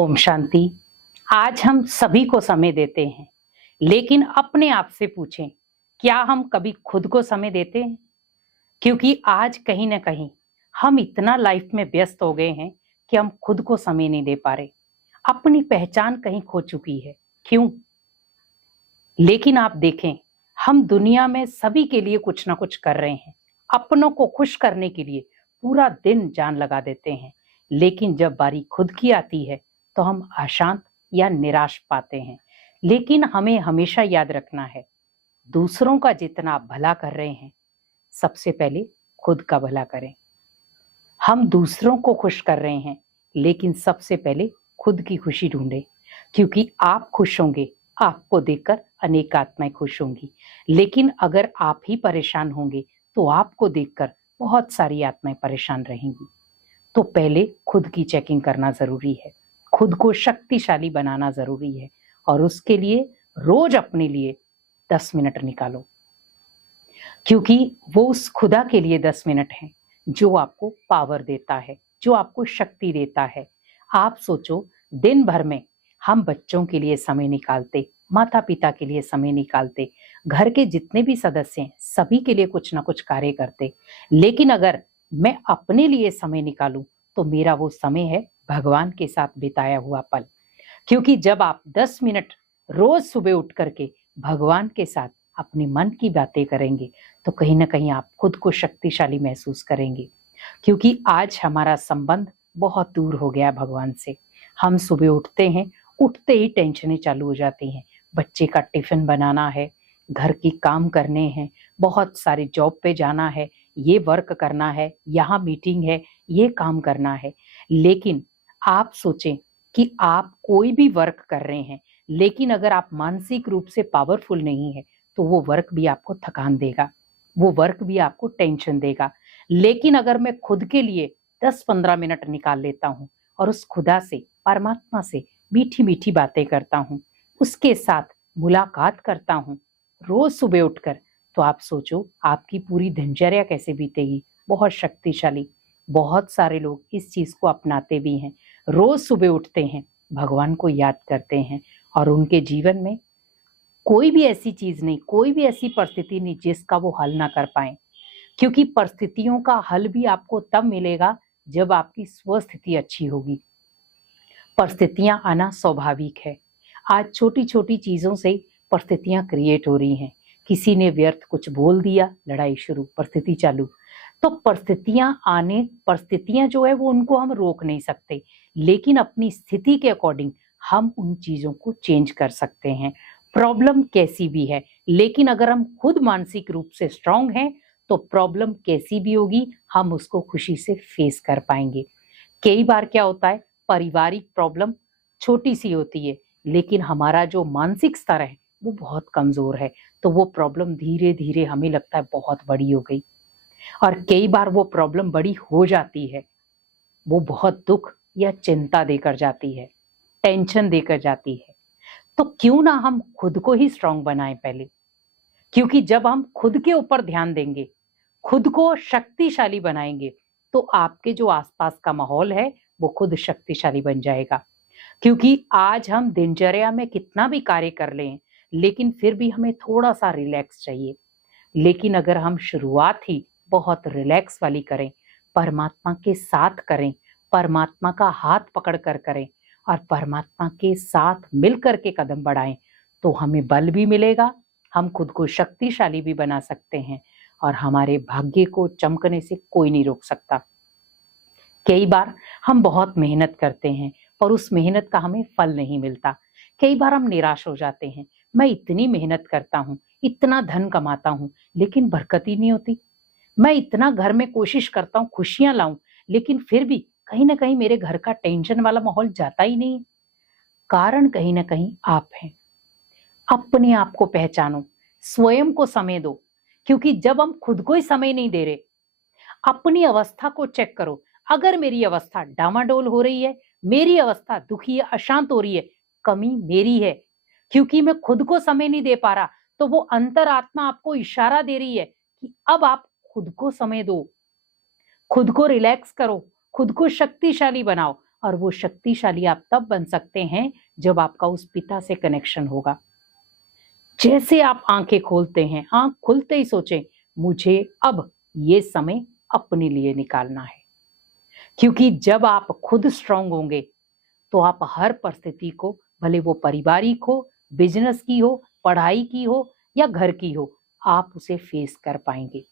ओम शांति। आज हम सभी को समय देते हैं, लेकिन अपने आप से पूछें, क्या हम कभी खुद को समय देते हैं? क्योंकि आज कहीं ना कहीं हम इतना लाइफ में व्यस्त हो गए हैं कि हम खुद को समय नहीं दे पा रहे। अपनी पहचान कहीं खो चुकी है। क्यों? लेकिन आप देखें, हम दुनिया में सभी के लिए कुछ ना कुछ कर रहे हैं। अपनों को खुश करने के लिए पूरा दिन जान लगा देते हैं, लेकिन जब बारी खुद की आती है तो हम अशांत या निराश पाते हैं। लेकिन हमें हमेशा याद रखना है, दूसरों का जितना आप भला कर रहे हैं, सबसे पहले खुद का भला करें। हम दूसरों को खुश कर रहे हैं, लेकिन सबसे पहले खुद की खुशी ढूंढें, क्योंकि आप खुश होंगे, आपको देखकर अनेक आत्माएं खुश होंगी। लेकिन अगर आप ही परेशान होंगे तो आपको देखकर बहुत सारी आत्माएं परेशान रहेंगी। तो पहले खुद की चेकिंग करना जरूरी है, खुद को शक्तिशाली बनाना जरूरी है, और उसके लिए रोज अपने लिए 10 मिनट निकालो, क्योंकि वो उस खुदा के लिए 10 मिनट हैं जो आपको पावर देता है, जो आपको शक्ति देता है। आप सोचो, दिन भर में हम बच्चों के लिए समय निकालते, माता पिता के लिए समय निकालते, घर के जितने भी सदस्य हैं सभी के लिए कुछ ना कुछ कार्य करते, लेकिन अगर मैं अपने लिए समय निकालूं तो मेरा वो समय है भगवान के साथ बिताया हुआ पल। क्योंकि जब आप 10 मिनट रोज सुबह उठ करके भगवान के साथ अपने मन की बातें करेंगे तो कहीं ना कहीं आप खुद को शक्तिशाली महसूस करेंगे। क्योंकि आज हमारा संबंध बहुत दूर हो गया भगवान से। हम सुबह उठते हैं, उठते ही टेंशनें चालू हो जाती हैं। बच्चे का टिफिन बनाना है, घर की काम करने हैं, बहुत सारे जॉब पे जाना है, ये वर्क करना है, यहाँ मीटिंग है, ये काम करना है। लेकिन आप सोचें कि आप कोई भी वर्क कर रहे हैं, लेकिन अगर आप मानसिक रूप से पावरफुल नहीं है तो वो वर्क भी आपको थकान देगा, वो वर्क भी आपको टेंशन देगा। लेकिन अगर मैं खुद के लिए 10-15 मिनट निकाल लेता हूँ और उस खुदा से, परमात्मा से मीठी मीठी बातें करता हूँ, उसके साथ मुलाकात करता हूँ रोज सुबह उठकर, तो आप सोचो आपकी पूरी दिनचर्या कैसे बीतेगी। बहुत शक्तिशाली। बहुत सारे लोग इस चीज को अपनाते भी हैं, रोज सुबह उठते हैं, भगवान को याद करते हैं, और उनके जीवन में कोई भी ऐसी चीज नहीं, कोई भी ऐसी परिस्थिति नहीं जिसका वो हल ना कर पाए। क्योंकि परिस्थितियों का हल भी आपको तब मिलेगा जब आपकी स्वस्थिति अच्छी होगी। परिस्थितियां आना स्वाभाविक है। आज छोटी छोटी चीजों से परिस्थितियां क्रिएट हो रही हैं। किसी ने व्यर्थ कुछ बोल दिया, लड़ाई शुरू, परिस्थिति चालू। तो परिस्थितियां जो है वो उनको हम रोक नहीं सकते, लेकिन अपनी स्थिति के अकॉर्डिंग हम उन चीजों को चेंज कर सकते हैं। प्रॉब्लम कैसी भी है, लेकिन अगर हम खुद मानसिक रूप से स्ट्रांग हैं तो प्रॉब्लम कैसी भी होगी हम उसको खुशी से फेस कर पाएंगे। कई बार क्या होता है, पारिवारिक प्रॉब्लम छोटी सी होती है, लेकिन हमारा जो मानसिक स्तर है वो बहुत कमजोर है, तो वो प्रॉब्लम धीरे धीरे हमें लगता है बहुत बड़ी हो गई। और कई बार वो प्रॉब्लम बड़ी हो जाती है, वो बहुत दुख या चिंता देकर जाती है, टेंशन देकर जाती है। तो क्यों ना हम खुद को ही स्ट्रांग बनाएं पहले। क्योंकि जब हम खुद के ऊपर ध्यान देंगे, खुद को शक्तिशाली बनाएंगे, तो आपके जो आसपास का माहौल है वो खुद शक्तिशाली बन जाएगा। क्योंकि आज हम दिनचर्या में कितना भी कार्य कर लें, लेकिन फिर भी हमें थोड़ा सा रिलैक्स चाहिए। लेकिन अगर हम शुरुआत ही बहुत रिलैक्स वाली करें, परमात्मा के साथ करें, परमात्मा का हाथ पकड़ कर करें और परमात्मा के साथ मिलकर के कदम बढ़ाएं, तो हमें बल भी मिलेगा, हम खुद को शक्तिशाली भी बना सकते हैं, और हमारे भाग्य को चमकने से कोई नहीं रोक सकता। कई बार हम बहुत मेहनत करते हैं पर उस मेहनत का हमें फल नहीं मिलता। कई बार हम निराश हो जाते हैं, मैं इतनी मेहनत करता हूँ, इतना धन कमाता हूँ, लेकिन बरकत ही नहीं होती। मैं इतना घर में कोशिश करता हूँ खुशियां लाऊं, लेकिन फिर भी कहीं ना कहीं मेरे घर का टेंशन वाला माहौल जाता ही नहीं। कारण कहीं ना कहीं आप हैं। अपने आप को पहचानो, स्वयं को समय दो। क्योंकि जब हम खुद को ही समय नहीं दे रहे, अपनी अवस्था को चेक करो। अगर मेरी अवस्था डामाडोल हो रही है, मेरी अवस्था दुखी है, अशांत हो रही है, कमी मेरी है। क्योंकि मैं खुद को समय नहीं दे पा रहा, तो वो अंतरात्मा आपको इशारा दे रही है कि अब आप खुद को समय दो, खुद को रिलैक्स करो, खुद को शक्तिशाली बनाओ। और वो शक्तिशाली आप तब बन सकते हैं जब आपका उस पिता से कनेक्शन होगा। जैसे आप आंखें खोलते हैं, आंख खुलते ही सोचें, मुझे अब ये समय अपने लिए निकालना है। क्योंकि जब आप खुद स्ट्रांग होंगे तो आप हर परिस्थिति को, भले वो पारिवारिक हो, बिजनेस की हो, पढ़ाई की हो या घर की हो, आप उसे फेस कर पाएंगे।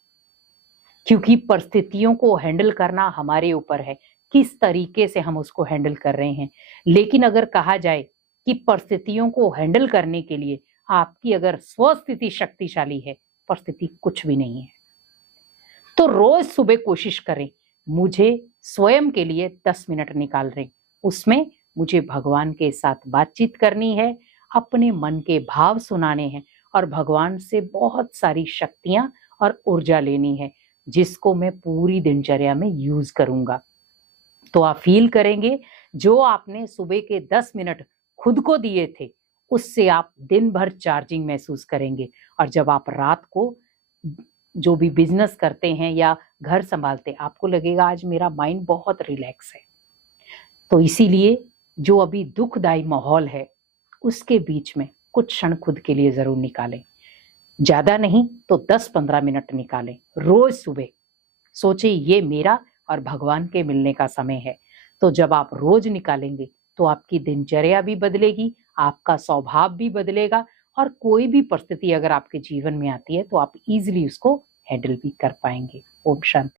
क्योंकि परिस्थितियों को हैंडल करना हमारे ऊपर है, किस तरीके से हम उसको हैंडल कर रहे हैं। लेकिन अगर कहा जाए कि परिस्थितियों को हैंडल करने के लिए आपकी अगर स्वस्थिति शक्तिशाली है, परिस्थिति कुछ भी नहीं है। तो रोज सुबह कोशिश करें, मुझे स्वयं के लिए 10 मिनट निकाल रहे, उसमें मुझे भगवान के साथ बातचीत करनी है, अपने मन के भाव सुनाने हैं और भगवान से बहुत सारी शक्तियां और ऊर्जा लेनी है, जिसको मैं पूरी दिनचर्या में यूज करूंगा। तो आप फील करेंगे जो आपने सुबह के 10 मिनट खुद को दिए थे, उससे आप दिन भर चार्जिंग महसूस करेंगे। और जब आप रात को जो भी बिजनेस करते हैं या घर संभालते, आपको लगेगा आज मेरा माइंड बहुत रिलैक्स है। तो इसीलिए जो अभी दुखदाई माहौल है, उसके बीच में कुछ क्षण खुद के लिए जरूर निकालें। ज्यादा नहीं तो 10-15 मिनट निकालें रोज सुबह। सोचे ये मेरा और भगवान के मिलने का समय है। तो जब आप रोज निकालेंगे तो आपकी दिनचर्या भी बदलेगी, आपका स्वभाव भी बदलेगा और कोई भी परिस्थिति अगर आपके जीवन में आती है तो आप इजीली उसको हैंडल भी कर पाएंगे। ओम शांति।